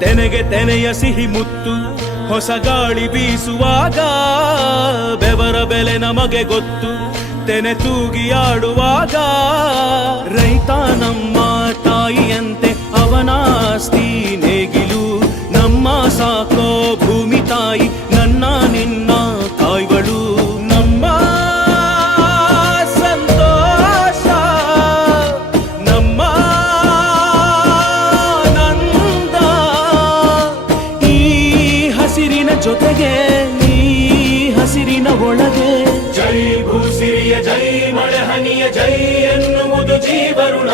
ತೆನೆಗೆ ತೆನೆಯ ಸಿಹಿ ಮುತ್ತು ಹೊಸ ಗಾಳಿ ಬೀಸುವಾಗ ಬೆವರ ಬೆಲೆ ನಮಗೆ ಗೊತ್ತು ತೆನೆ ತೂಗಿ ಆಡುವಾಗ ರೈತ ನಮ್ಮ ತಾಯಿಯಂತೆ ಅವನಾಸ್ತಿ ನೇಗಿಲು ನಮ್ಮ ಸಾಕೋ ಭೂಮಿ ತಾಯಿ ನನ್ನ ನಿನ್ನ ತಾಯ್ಗಳು ನಮ್ಮ ಸಂತೋಷ ನಮ್ಮ ನಂದ ಈ ಹಸಿರಿನ ಜೊತೆಗೆ ಈ ಹಸಿರಿನ ಒಳಗೆ ಜೈ ಭೂಸಿರಿಯ ಜೈ ಮಳೆ ಹನಿಯ ಜೈ ಎನ್ನುವುದು ಜೀವರುಣ